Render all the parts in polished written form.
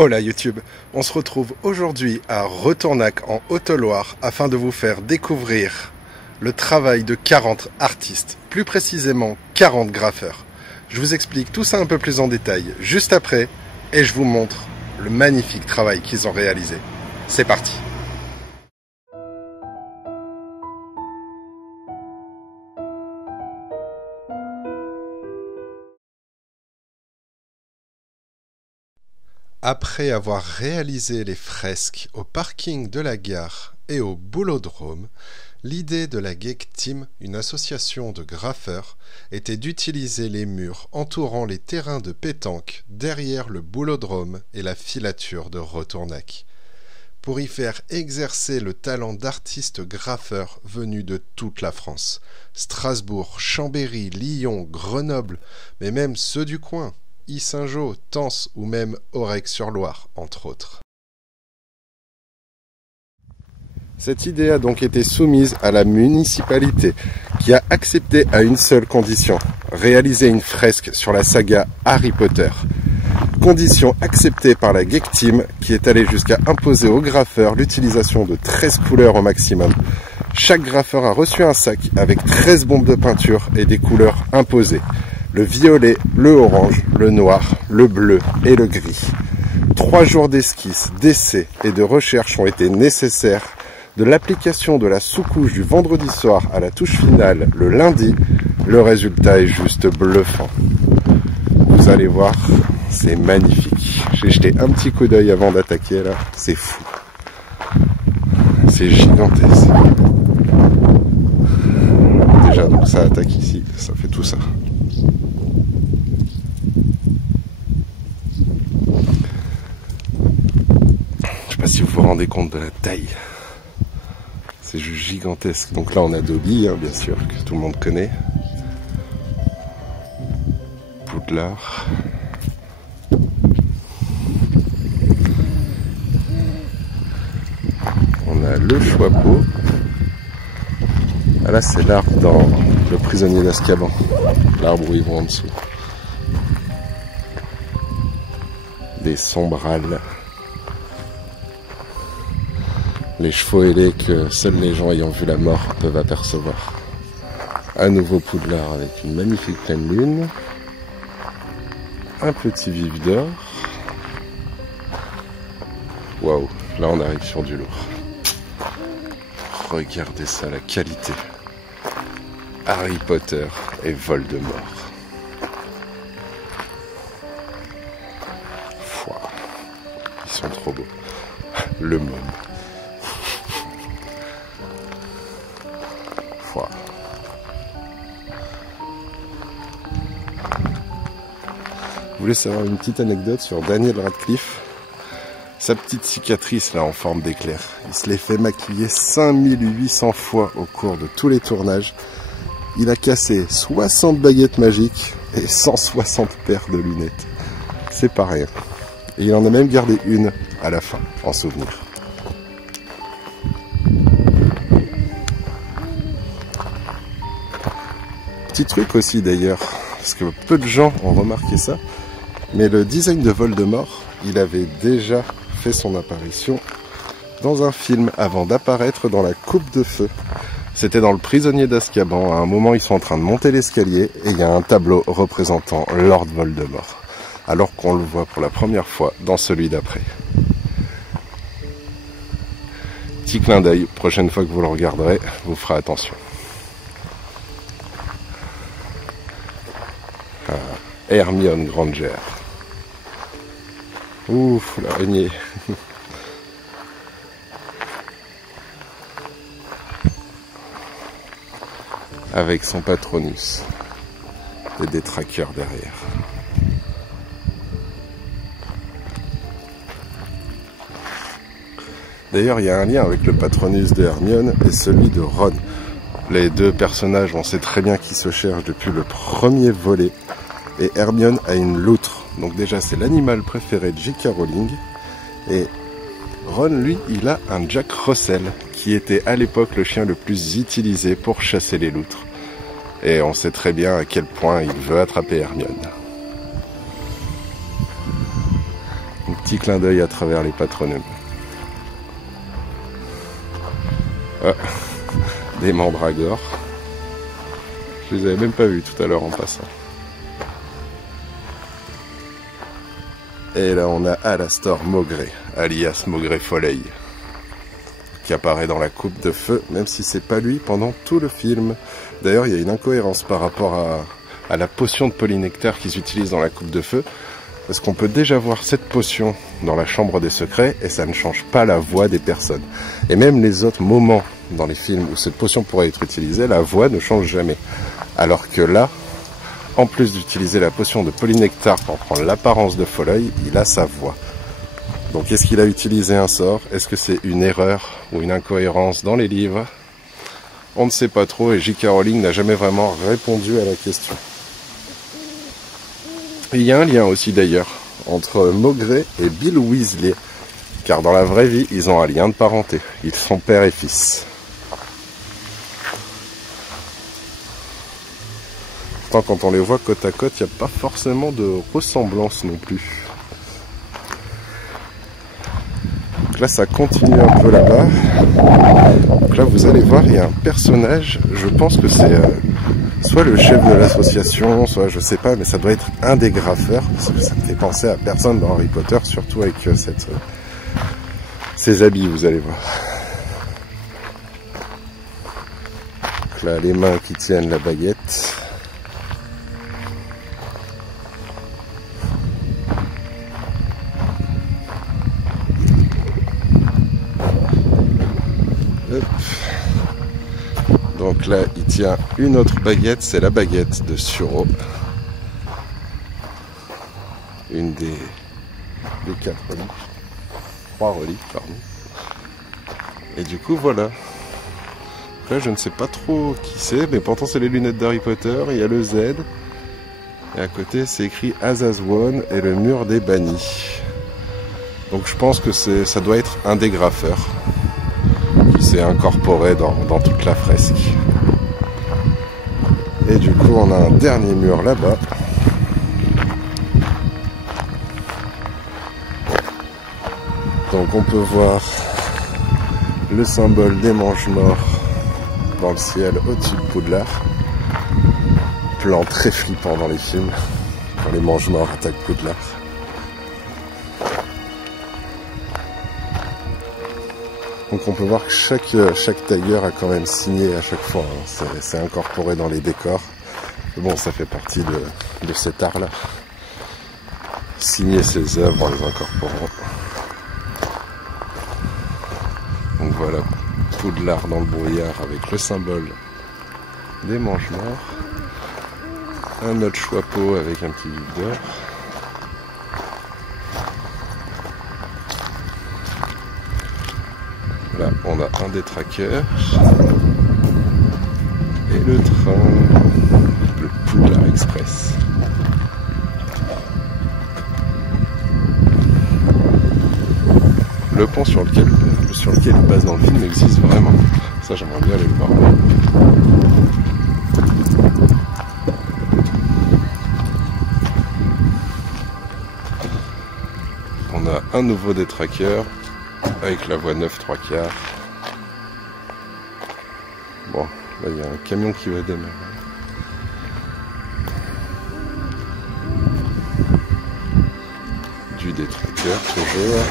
Hola YouTube, on se retrouve aujourd'hui à Retournac en Haute-Loire afin de vous faire découvrir le travail de 40 artistes, plus précisément 40 graffeurs. Je vous explique tout ça un peu plus en détail juste après et je vous montre le magnifique travail qu'ils ont réalisé. C'est parti! Après avoir réalisé les fresques au parking de la gare et au Boulodrome, l'idée de la Geek Team, une association de graffeurs, était d'utiliser les murs entourant les terrains de pétanque derrière le Boulodrome et la filature de Retournac, pour y faire exercer le talent d'artistes graffeurs venus de toute la France, Strasbourg, Chambéry, Lyon, Grenoble, mais même ceux du coin, Yssingeaux, Tence ou même Aurec-sur-Loire, entre autres. Cette idée a donc été soumise à la municipalité, qui a accepté à une seule condition, réaliser une fresque sur la saga Harry Potter. Condition acceptée par la Geek Team, qui est allée jusqu'à imposer aux graffeurs l'utilisation de 13 couleurs au maximum. Chaque graffeur a reçu un sac avec 13 bombes de peinture et des couleurs imposées. Le violet, le orange, le noir, le bleu et le gris. 3 jours d'esquisse, d'essais et de recherche ont été nécessaires. De l'application de la sous-couche du vendredi soir à la touche finale le lundi, le résultat est juste bluffant. Vous allez voir, c'est magnifique. J'ai jeté un petit coup d'œil avant d'attaquer là, c'est fou. C'est gigantesque. Déjà donc ça attaque ici, ça fait tout ça. Je sais pas si vous vous rendez compte de la taille. C'est juste gigantesque. Donc là on a Dobby, hein, bien sûr, que tout le monde connaît. Poudlard. On a le Choixpeau. Ah là c'est l'arbre dans Le Prisonnier d'Azkaban. L'arbre où ils vont en dessous. Des sombrales. Les chevaux ailés que seuls les gens ayant vu la mort peuvent apercevoir. Un nouveau Poudlard avec une magnifique pleine lune. Un petit vif d'or. Waouh, là on arrive sur du lourd. Regardez ça, la qualité. Harry Potter et Voldemort. Fouah. Ils sont trop beaux. Le môme. Fouah. Vous voulez savoir une petite anecdote sur Daniel Radcliffe? Sa petite cicatrice là en forme d'éclair, il se l'est fait maquiller 5800 fois au cours de tous les tournages. Il a cassé 60 baguettes magiques et 160 paires de lunettes. C'est pas rien. Et il en a même gardé une à la fin, en souvenir. Petit truc aussi d'ailleurs, parce que peu de gens ont remarqué ça, mais le design de Voldemort, il avait déjà fait son apparition dans un film avant d'apparaître dans La Coupe de Feu. C'était dans Le Prisonnier d'Azkaban. À un moment, ils sont en train de monter l'escalier et il y a un tableau représentant Lord Voldemort, alors qu'on le voit pour la première fois dans celui d'après. Petit clin d'œil, prochaine fois que vous le regarderez, vous ferez attention. Hermione Granger. Ouf, l'araignée. Avec son Patronus. Et des trackers derrière. D'ailleurs, il y a un lien avec le Patronus de Hermione et celui de Ron. Les deux personnages, on sait très bien qu'ils se cherchent depuis le premier volet. Et Hermione a une loutre. Donc déjà, c'est l'animal préféré de J.K. Rowling. Et Ron, lui, il a un Jack Russell, qui était à l'époque le chien le plus utilisé pour chasser les loutres. Et on sait très bien à quel point il veut attraper Hermione. petit clin d'œil à travers les patronymes. Ah, des mandragores. Je les avais même pas vus tout à l'heure en passant. Et là on a Alastor Maugrey, alias Maugrey Foley, qui apparaît dans la coupe de feu, même si c'est pas lui pendant tout le film. D'ailleurs il y a une incohérence par rapport à la potion de polynectar qu'ils utilisent dans la coupe de feu, parce qu'on peut déjà voir cette potion dans la chambre des secrets et ça ne change pas la voix des personnes. Et même les autres moments dans les films où cette potion pourrait être utilisée, la voix ne change jamais. Alors que là, en plus d'utiliser la potion de polynectar pour prendre l'apparence de Foley, il a sa voix. Donc est-ce qu'il a utilisé un sort? Est-ce que c'est une erreur ou une incohérence dans les livres? On ne sait pas trop et J.K. Rowling n'a jamais vraiment répondu à la question. Et il y a un lien aussi d'ailleurs entre Maugrey et Bill Weasley, car dans la vraie vie, ils ont un lien de parenté. Ils sont père et fils. Pourtant, quand on les voit côte à côte, il n'y a pas forcément de ressemblance non plus. Donc là, ça continue un peu là-bas. Donc là, vous allez voir, il y a un personnage, je pense que c'est soit le chef de l'association, soit je sais pas, mais ça doit être un des graffeurs, parce que ça me fait penser à personne dans Harry Potter, surtout avec ces habits, vous allez voir. Donc là, les mains qui tiennent la baguette. Donc là, il tient une autre baguette, c'est la baguette de Suro. Une des 4 reliques. 3 reliques, pardon. Et du coup, voilà. Là, je ne sais pas trop qui c'est, mais pourtant, c'est les lunettes d'Harry Potter. Il y a le Z. Et à côté, c'est écrit Azazwan et le mur des bannis. Donc, je pense que ça doit être un des graffeurs qui s'est incorporé dans toute la fresque. Et du coup, on a un dernier mur là-bas. Donc on peut voir le symbole des mange-morts dans le ciel au-dessus de Poudlard. Plan très flippant dans les films, quand les mange-morts attaquent Poudlard. Donc on peut voir que chaque tailleur a quand même signé à chaque fois, hein. C'est incorporé dans les décors. Mais bon, ça fait partie de cet art-là. Signer ses œuvres en les incorporant. Donc voilà, Poudlard dans le brouillard avec le symbole des mange-morts. Un autre chapeau avec un petit vif d'or. Là, on a un des trackers. Et le train, le Poudlard Express. Le pont sur lequel il passe dans le film existe vraiment. Ça, j'aimerais bien aller le voir. On a un nouveau des trackers avec la voie 9 3/4. Bon, là il y a un camion qui va démarrer. Du détraqueur toujours.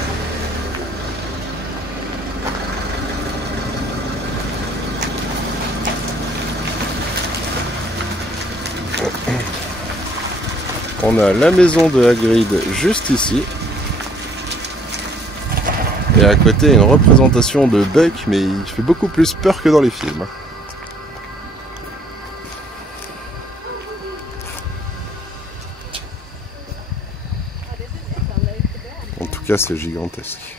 On a la maison de Hagrid juste ici. Et à côté, une représentation de Buck, mais il fait beaucoup plus peur que dans les films. En tout cas, c'est gigantesque.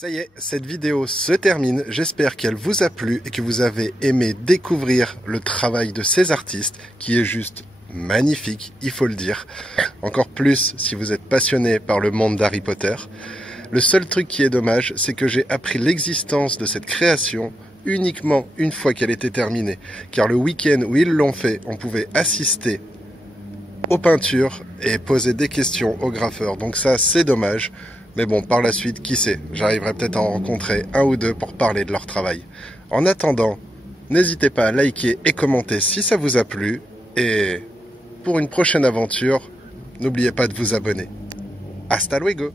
Ça y est, cette vidéo se termine. J'espère qu'elle vous a plu et que vous avez aimé découvrir le travail de ces artistes qui est juste magnifique, il faut le dire. Encore plus si vous êtes passionné par le monde d'Harry Potter. Le seul truc qui est dommage, c'est que j'ai appris l'existence de cette création uniquement une fois qu'elle était terminée. Car le week-end où ils l'ont fait, on pouvait assister aux peintures et poser des questions aux graffeurs. Donc ça, c'est dommage. Mais bon, par la suite, qui sait, j'arriverai peut-être à en rencontrer un ou deux pour parler de leur travail. En attendant, n'hésitez pas à liker et commenter si ça vous a plu. Et pour une prochaine aventure, n'oubliez pas de vous abonner. Hasta luego!